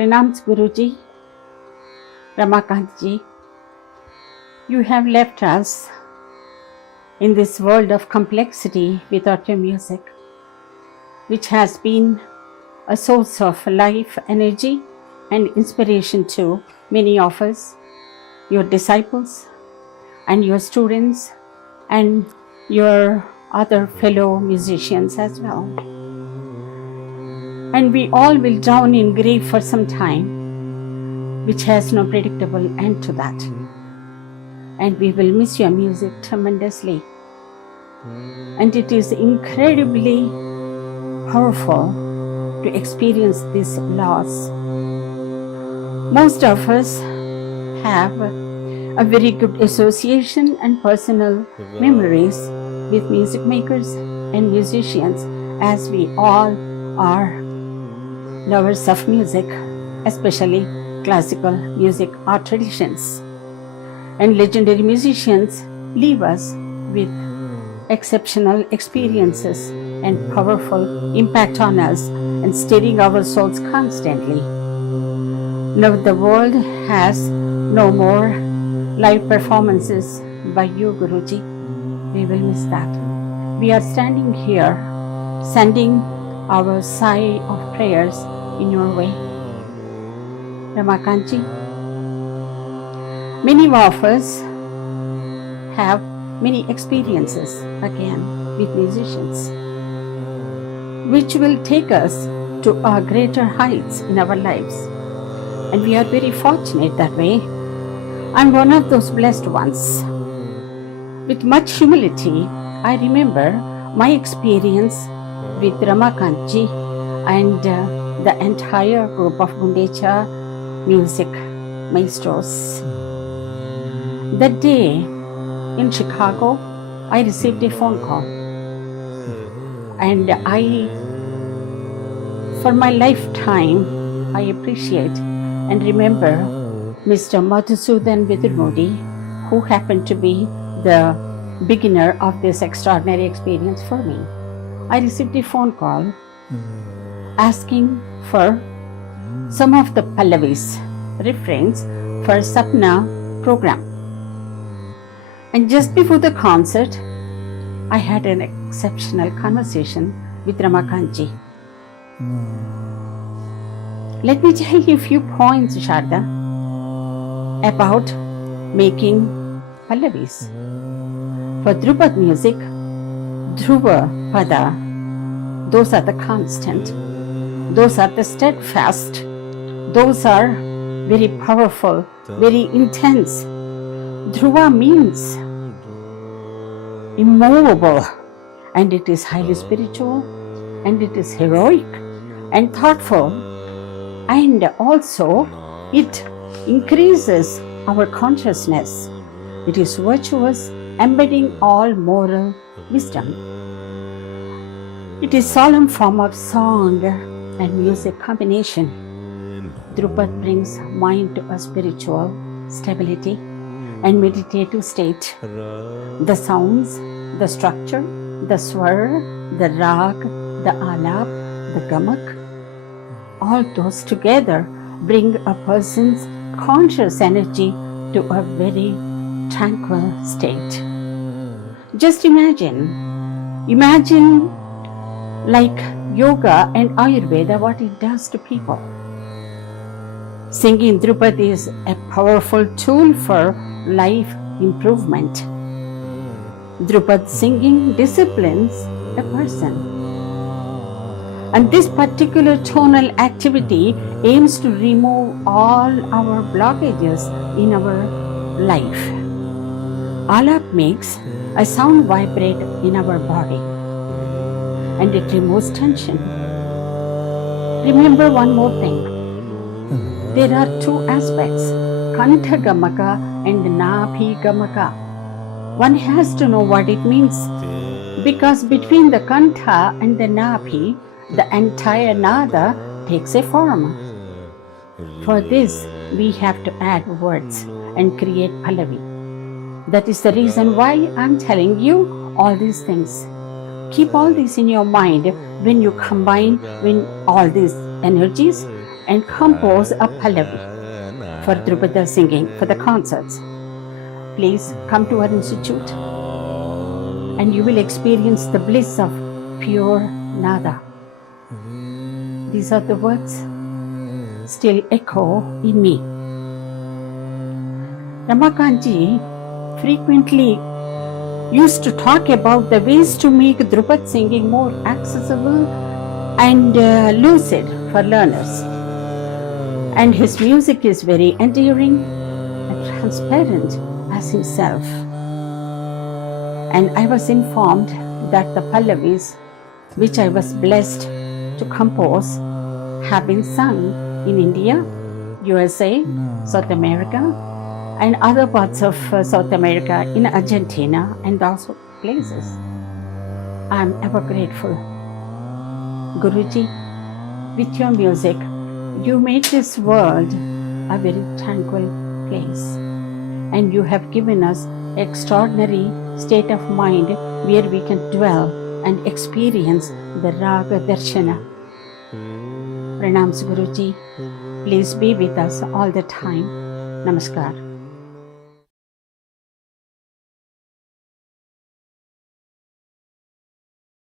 Pranams Guruji, Ramakantji. You have left us in this world of complexity without your music, which has been a source of life, energy, and inspiration to many of us, your disciples, and your students, and your other fellow musicians as well. And we all will drown in grief for some time, which has no predictable end to that. And we will miss your music tremendously. And it is incredibly powerful to experience this loss. Most of us have a very good association and personal memories with music makers and musicians, as we all are lovers of music, especially classical music or traditions. And legendary musicians leave us with exceptional experiences and powerful impact on us and stirring our souls constantly. Now the world has no more live performances by you, Guruji. We will miss that. We are standing here, sending our sigh of prayers in your way. Ramakantji, many of us have many experiences again with musicians, which will take us to our greater heights in our lives. And we are very fortunate that way. I'm one of those blessed ones. With much humility, I remember my experience with Ramakantji and the entire group of Gundecha music maestros. That day in Chicago, I received a phone call, and for my lifetime, I appreciate and remember Mr. Madhusudan Vidurmodi, who happened to be the beginner of this extraordinary experience for me. I received a phone call asking for some of the Pallavis, refrains for Sapna program. And just before the concert, I had an exceptional conversation with Ramakantji. Let me tell you a few points, Sharda, about making Pallavis. For Dhrupad music, Dhruva Pada, those are the constant, those are the steadfast, those are very powerful, very intense. Dhruva means immovable, and it is highly spiritual, and it is heroic and thoughtful, and also it increases our consciousness. It is virtuous, embedding all moral wisdom. It is solemn form of song and music combination. Dhrupad brings mind to a spiritual stability and meditative state. The sounds, the structure, the swar, the rag, the alap, the gamak, all those together bring a person's conscious energy to a very tranquil state. Just imagine like yoga and Ayurveda, what it does to people. Singing Dhrupad is a powerful tool for life improvement. Dhrupad singing disciplines a person. And this particular tonal activity aims to remove all our blockages in our life. Alap makes a sound vibrate in our body, and it removes tension. Remember one more thing. There are two aspects, Kantha Gamaka and Nabhi Gamaka. One has to know what it means, because between the Kantha and the Nabhi, the entire Nada takes a form. For this, we have to add words and create Pallavi. That is the reason why I'm telling you all these things. Keep all this in your mind when you combine all these energies and compose a Pallavi for Drupada singing for the concerts. Please come to our institute and you will experience the bliss of pure nada. These are the words still echo in me. Ramakantji frequently used to talk about the ways to make Drupad singing more accessible and lucid for learners. And his music is very endearing and transparent as himself. And I was informed that the Pallavis, which I was blessed to compose, have been sung in India, USA, South America, and other parts of South America, in Argentina and also places. I am ever grateful. Guruji, with your music, you make this world a very tranquil place. And you have given us extraordinary state of mind where we can dwell and experience the Raga Darshana. Pranams Guruji, please be with us all the time. Namaskar.